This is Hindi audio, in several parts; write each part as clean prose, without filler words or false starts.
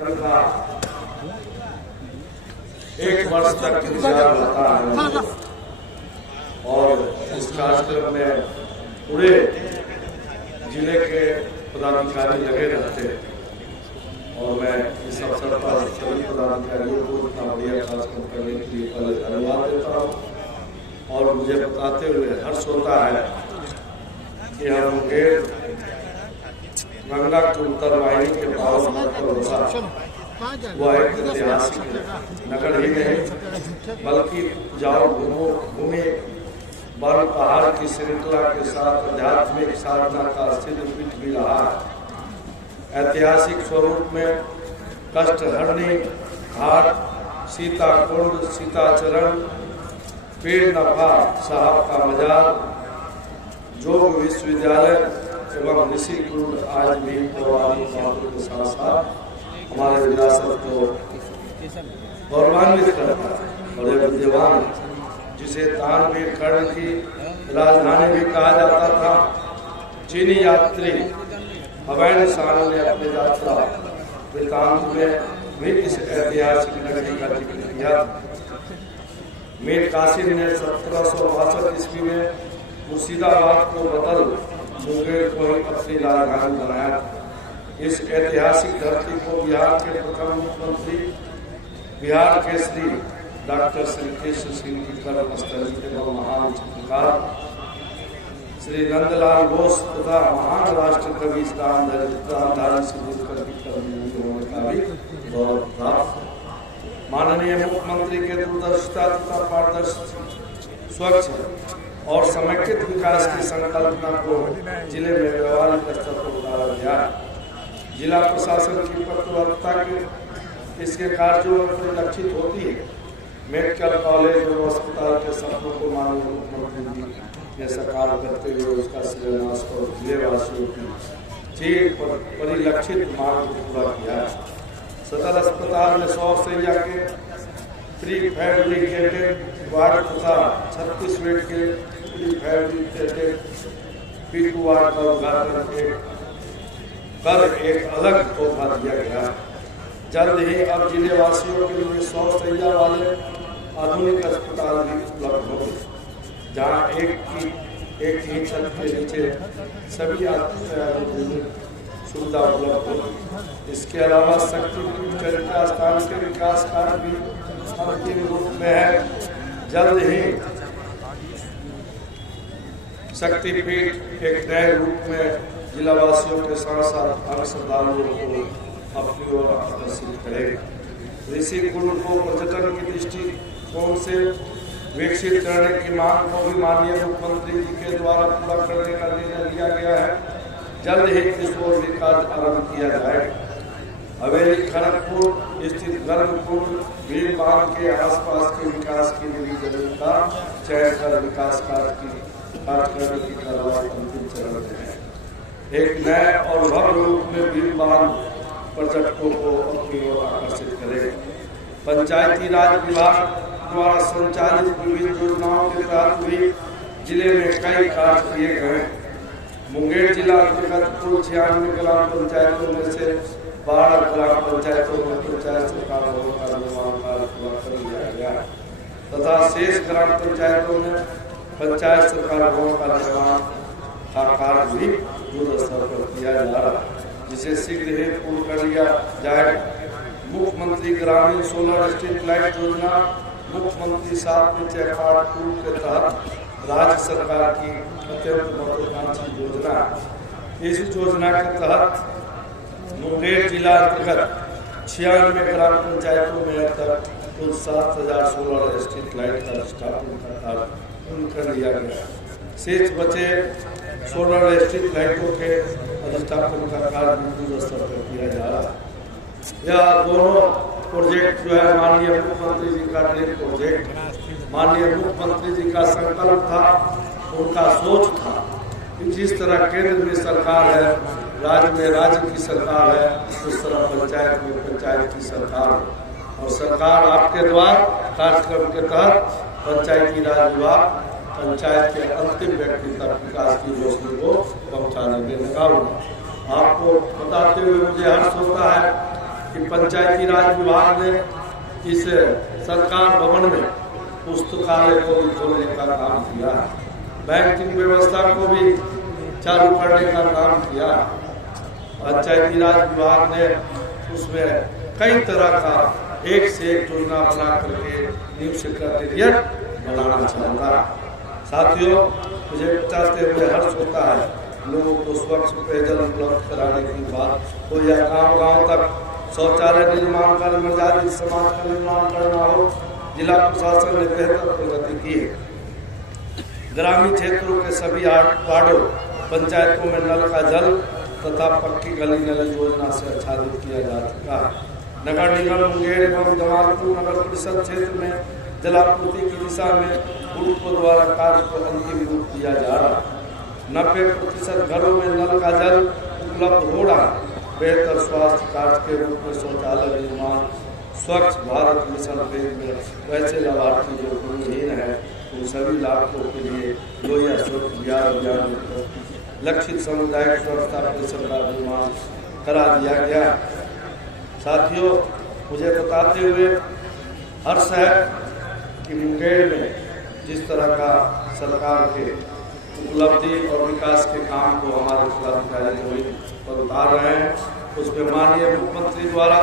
का 1 वर्ष तक इंतजार होता है और इस कार्यक्रम में पूरे जिले के पदाधिकारी लगे रहते हैं और मैं इस अवसर पर सभी पदाधिकारियों को इतना बढ़िया कार्यक्रम करने के लिए पहले धन्यवाद देता हूँ। और मुझे बताते हुए हर्ष होता है कि हम मुंगेर गंगा की उत्तर वाहिनी के पावन पर बसा वह एक ऐतिहासिक नगर ही नहीं बल्कि जाओ घूमे बर्फ पहाड़ की श्रृंखला के साथ आध्यात्मिक साधना का सिद्ध पीठ भी रहा है। ऐतिहासिक स्वरूप में कष्टहरणी घाट, सीता कुंड, सीता चरण, पीर नफा साहब का मजार, योग विश्वविद्यालय एवं ऋषि कुंड आज भी पौराणिक महत्व के साथ साथ हमारे विरासत को गौरवान्वित करता है। और यह विद्यमान जिसे तानवीर कर्ण की राजधानी भी कहा जाता था, चीनी यात्री हवैन शाह ने अपनी यात्रा वृत्तांत में भी इस ऐतिहासिक नगरी का जिक्र किया। मीर कासिम ने 1762 ईस्वी में मुर्शिदाबाद को बदल मुंगेर को ही अपनी राजधानी बनाया। इस ऐतिहासिक धरती को बिहार के प्रथम मुख्यमंत्री बिहार के श्री डॉक्टर श्री कृष्ण सिंह की कर्मस्थली एवं महान चित्रकार श्री नंदलाल बोस तथा महान राष्ट्र कवि रामधारी सिंह होने का भी गौरव प्राप्त। माननीय मुख्यमंत्री के दूरदर्शिता तथा पारदर्शी स्वच्छ और समेकित विकास की संकल्पना को जिले में व्यवहारिक स्तर पर उतारा गया। जिला प्रशासन की प्रतिबद्धता के इसके कार्यों में परिलक्षित होती है। मेडिकल कॉलेज और अस्पताल के सपनों को माननीय मुख्यमंत्री जी ने साकार करते हुए उसका शिलान्यास और जिलेवासियों की चीर परिलक्षित मांग को पूरा किया। सदर अस्पताल में 100 शैय्या के प्री फैब्रिकेटेड वार्ड तथा 36 बेड के प्री फैब्रिकेटेड पीटू वार्ड का उद्घाटन कर एक अलग तोहफा दिया गया। जल्द ही अब जिले वासियों के लिए 100 शैय्या वाले आधुनिक अस्पताल भी उपलब्ध होंगे, जहाँ एक ही छत के नीचे सभी सुविधा उपलब्ध होगी। इसके अलावा शक्तिपीठ चरित्रा स्थान के विकास कार्य भी अंतिम रूप में है। जल्द ही शक्तिपीठ एक नए रूप में जिलावासियों के साथ साथ अन्य श्रद्धालुओं को अपनी ओर आकर्षित करेगा। ऋषि कुंड को पर्यटन की दृष्टिकोण से विकसित करने की मांग को भी माननीय मुख्यमंत्री जी के द्वारा पूरा करने का निर्णय लिया गया है। जल्द ही इस ओर भी कार्य आरम्भ किया जाएगा। हवेली खड़गपुर स्थित गर्भकुंड भीड़ बांध के आसपास के विकास के लिए जमीन का चयन कर विकास कार्य की कार्रवाई अंतिम चरण में है। एक नए और भव्य रूप में भीड़ बांध पर्यटकों को अपनी ओर आकर्षित करेगा। पंचायती राज विभाग द्वारा संचालित विभिन्न योजनाओं के तहत भी जिले में कई कार्य किए गए। मुंगेर जिला अंतर्गत कुल 96 ग्राम पंचायतों में से 12 ग्राम पंचायतों में पंचायत सरकार भवन का निर्माण कार्य पूरा कर लिया गया तथा शेष ग्राम पंचायतों में पंचायत सरकार भवन का निर्माण का कार्य भी युद्ध स्तर पर किया जा रहा है, जिसे शीघ्र ही पूर्ण कर लिया जाएगा। मुख्यमंत्री ग्रामीण सोलर स्ट्रीट लाइट योजना मुख्यमंत्री 7 चौपाट के तहत राज्य सरकार की अत्यंत महत्वाकांक्षी योजना। इस योजना के तहत मुंगेर जिला अंतर्गत 96 ग्राम पंचायतों में अब तक कुल 7000 सोलर स्ट्रीट लाइट का स्थापना का कार्य पूर्ण कर लिया गया। शेष बचे सोलर स्ट्रीट लाइटों के अधिष्ठापन का कार्य युद्ध स्तर पर किया जा रहा है। यह दोनों प्रोजेक्ट जो है माननीय मुख्यमंत्री जी का ड्रीम प्रोजेक्ट, माननीय मुख्यमंत्री जी का संकल्प था, उनका सोच था कि जिस तरह केंद्र में सरकार है, राज्य में राज्य की सरकार है, उस तरह पंचायत में पंचायत की सरकार है। और सरकार आपके द्वार कार्यक्रम के तहत पंचायती राज विभाग पंचायत के अंतिम व्यक्ति तक विकास की रोशनी को पहुँचाने में लगा हुआ। आपको बताते हुए मुझे हर्ष होता है कि पंचायती राज विभाग ने इस सरकार भवन में पुस्तकालय को भी खोलने का काम किया, बैंकिंग व्यवस्था को भी चालू करने का काम किया। पंचायती राज विभाग ने उसमें कई तरह का एक से एक योजना बना करके न्यू सेक्रेटेरिएट बनाना चाहता। साथियों, मुझे बताते हुए हर्ष होता है लोगों को स्वच्छ पेयजल उपलब्ध कराने की बात हो या गाँव तक शौचालय निर्माण का मर्यादित समाज का निर्माण करना हो, जिला प्रशासन ने बेहतर प्रगति की है। ग्रामीण क्षेत्रों के सभी वार्डों पंचायतों में नल का जल तथा पक्की गली नली योजना से आच्छादित किया जा चुका है। नगर निगम मुंगेर एवं जमालपुर नगर परिषद क्षेत्र में जलापूर्ति की दिशा में ग्रुपों द्वारा कार्य को अंतिम रूप दिया जा रहा। 90% घरों में नल का जल उपलब्ध हो रहा। बेहतर स्वास्थ्य कार्य के रूप में शौचालय निर्माण, स्वच्छ भारत मिशन फेज में वैसे लाभार्थी जो गुणहीन है उन सभी लाभों के लिए 2011 अभियान में लक्षित सामुदायिक स्वच्छता परिसर का निर्माण करा दिया गया। साथियों, मुझे बताते हुए हर्ष है कि मुंगेर में जिस तरह का सरकार के उपलब्धि और विकास के काम को हमारे पदाधिकारी पर उतार रहे हैं, उसमें माननीय मुख्यमंत्री द्वारा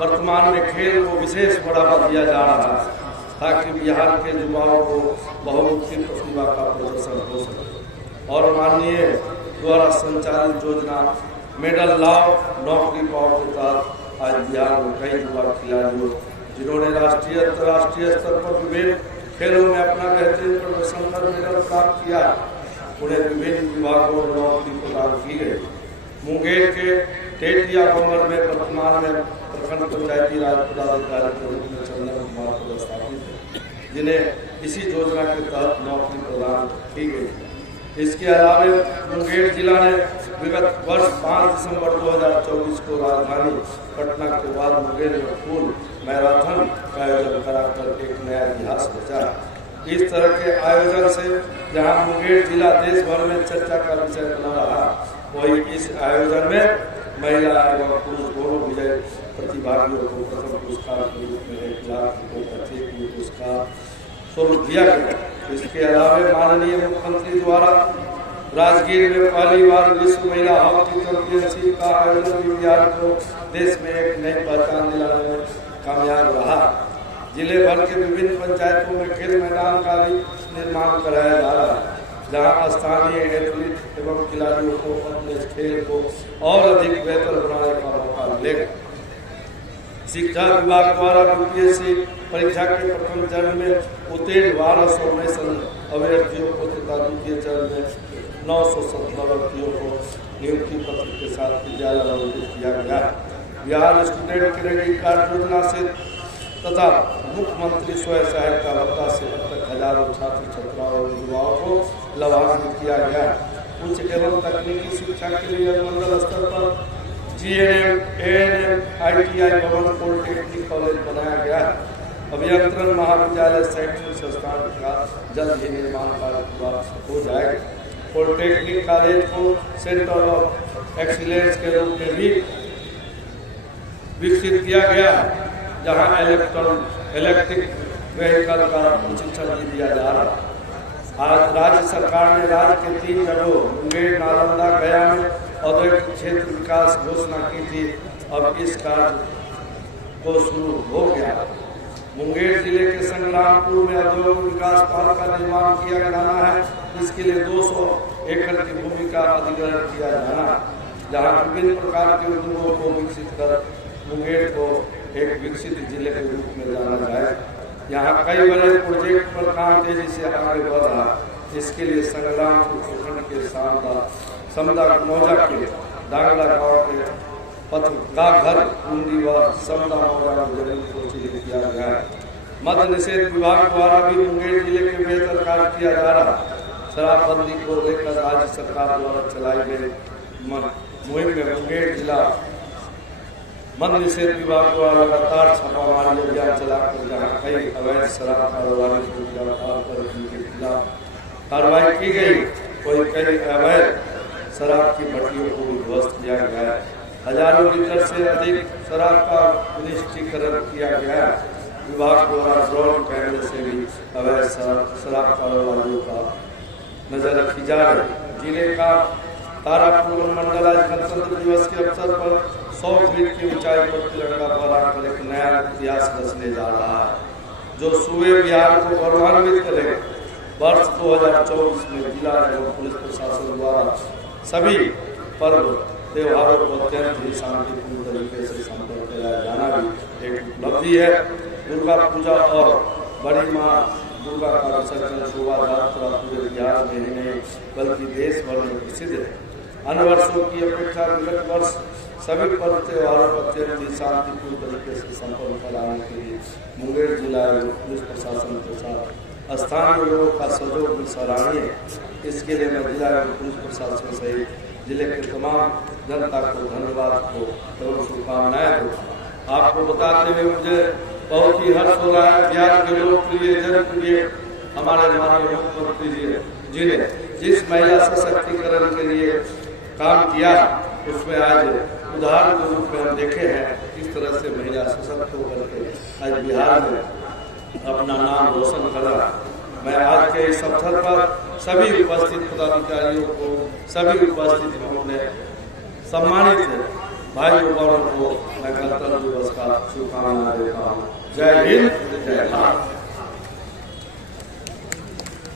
वर्तमान में खेल को विशेष बढ़ावा दिया जा रहा है ताकि बिहार के युवाओं को बहुमुखी प्रतिभा का प्रदर्शन हो सके। और माननीय द्वारा संचालित योजना मेडल लाओ नौकरी पाओ के तहत आज बिहार में कई युवा खिलाड़ियों जिन्होंने राष्ट्रीय अंतर्राष्ट्रीय स्तर पर विभिन्न खेलों में अपना बेहतरीन प्रदर्शन कर मेडल प्राप्त किया, उन्हें विभिन्न विभागों में नौकरी प्रदान की गई। मुंगेर के टेटिया बंगर में वर्तमान में प्रखंड पंचायती राज पदाधिकारी के रूप में चंदन कुमार पदस्थापित है, जिन्हें इसी योजना के तहत नौकरी प्रदान की गई। इसके अलावा मुंगेर जिला ने विगत वर्ष 5 दिसंबर 2024 को राजधानी पटना के बाद मुंगेर में फुल मैराथन का आयोजन कराकर एक नया इतिहास रचा। इस तरह के आयोजन से जहां मुंगेर जिला देश भर में चर्चा का विषय बना रहा, वही इस आयोजन में महिला एवं पुरुष दोनों विजय प्रतिभागियों को प्रथम पुरस्कार के रूप में 1 लाख रुपये प्रत्येक पुरस्कार स्वरूप दिया गया। इसके अलावा माननीय मुख्यमंत्री द्वारा राजगीर में पहली बार विश्व महिला हॉकी चैंपियनशिप का आयोजन बिहार को देश में एक नई पहचान दिलाने में कामयाब रहा। जिले भर के विभिन्न पंचायतों में खेल मैदान का भी निर्माण कराया जा रहा है, जहां स्थानीय एथलीट एवं खिलाड़ियों को अपने खेल को और अधिक बेहतर बनाने का मौका मिलेगा। शिक्षा विभाग द्वारा यूपीएससी परीक्षा के प्रथम चरण में उत्तीर्ण 1200 में अभ्यर्थियों को तथा द्वितीय चरण में 970 अभ्यर्थियों को नियुक्ति पत्र के साथ विद्यालय आवंटित किया गया। बिहार स्टूडेंट क्रेडिट कार्ड योजना से तथा मुख्यमंत्री स्वयं सहायता भत्ता से अब तक हजारों छात्र छात्राओं और युवाओं को लाभान्वित किया गया। उच्च एवं तकनीकी शिक्षा के लिए मंडल स्तर पर जीएनएम, एएनएम, आईटीआई भवन, पॉलिटेक्निक कॉलेज बनाया गया। अभियंत्रण महाविद्यालय शैक्षणिक संस्थान का जल्द ही निर्माण कार्य पूरा हो जाएगा। पॉलिटेक्निक कॉलेज को सेंटर ऑफ एक्सीलेंस के रूप में भी विकसित किया गया, जहां इलेक्ट्रिक व्हीकल का प्रशिक्षण भी दिया जा रहा है। आज राज्य सरकार ने राज्य के 3 जगहों मुंगेर, नालंदा, गया में औद्योगिक क्षेत्र विकास घोषणा की थी। अब इस कार्य को शुरू हो गया। मुंगेर जिले के संग्रामपुर में औद्योगिक विकास पार्क का निर्माण किया जाना है। इसके लिए 200 एकड़ की भूमि का अधिग्रहण किया जाना है, जहां विभिन्न प्रकार के उद्योगों को विकसित कर मुंगेर को एक विकसित जिले के रूप में जाना जाए। यहाँ कई बड़े प्रोजेक्ट पर काम तेजी से आगे बढ़ रहा है। इसके लिए संग्रामपुर प्रखंड के समदा मौजा के डांगला गांव के पत्रकार घर कुंडी व समदा मौजा में जमीन को चिन्हित किया गया है। मद्य निषेध विभाग द्वारा भी मुंगेर जिले के बेहतर कार्य किया जा रहा है। शराबबंदी को लेकर राज्य सरकार द्वारा चलाई गई मुहिम में मुंगेर जिला मद्य निषेध विभाग द्वारा लगातार छापामारी अभियान चलाकर जहाँ कई अवैध शराब कारोबारी को गिरफ्तार कर उनके खिलाफ कार्रवाई की गई, वही कई अवैध शराब की भट्टियों को भी ध्वस्त किया गया है। हजारों लीटर से अधिक शराब का निष्क्रियकरण किया गया। विभाग द्वारा ड्रोन कैमरे से भी अवैध शराब कारोबारियों का नजर रखी जा रही। जिले का तारापुर मंडल आज गणतंत्र दिवस के अवसर पर 100 फीट की ऊंचाई पर तिरंगा फहराकर एक नया इतिहास रचने जा रहा है, जो सूबे बिहार को गौरवान्वित करेगा। वर्ष 2024 में जिला एवं पुलिस प्रशासन द्वारा सभी पर्व त्योहारों को अत्यंत ही शांतिपूर्ण तरीके से संपन्न कराया जाना भी एक उपलब्धि है। दुर्गा पूजा और बड़ी माँ दुर्गा का विसर्जन शोभा यात्रा पूरे बिहार में ही नहीं बल्कि देश भर में प्रसिद्ध है। अन्य वर्षों की अपेक्षा विगत वर्ष सभी पर्व त्योहारों को अत्यंत ही शांतिपूर्ण तरीके से संपन्न कराने के लिए मुंगेर जिला एवं पुलिस प्रशासन के साथ स्थानीय लोगों का सहयोग भी सराहनीय है। इसके लिए मैं जिला एवं पुलिस प्रशासन सहित जिले के तमाम जनता को धन्यवाद को एवं शुभकामनाएं दूँ। आपको बताते हुए मुझे बहुत ही हर्ष हो रहा है। बिहार के लोकप्रिय जनप्रिय हमारे माननीय मुख्यमंत्री जी ने जिस महिला सशक्तिकरण के लिए काम किया, उसमें आज उदाहरण के रूप में हम देखे हैं किस तरह से महिला सशक्त होकर के आज बिहार में अपना नाम रोशन कर रहा है। मैं आज के इस अवसर पर सभी उपस्थित पदाधिकारियों को, सभी उपस्थित अपने सम्मानित भाइयों बहनों को मैं गणतंत्र दिवस का शुभकामनाएं देता हूँ। जय हिंद, जय भारत।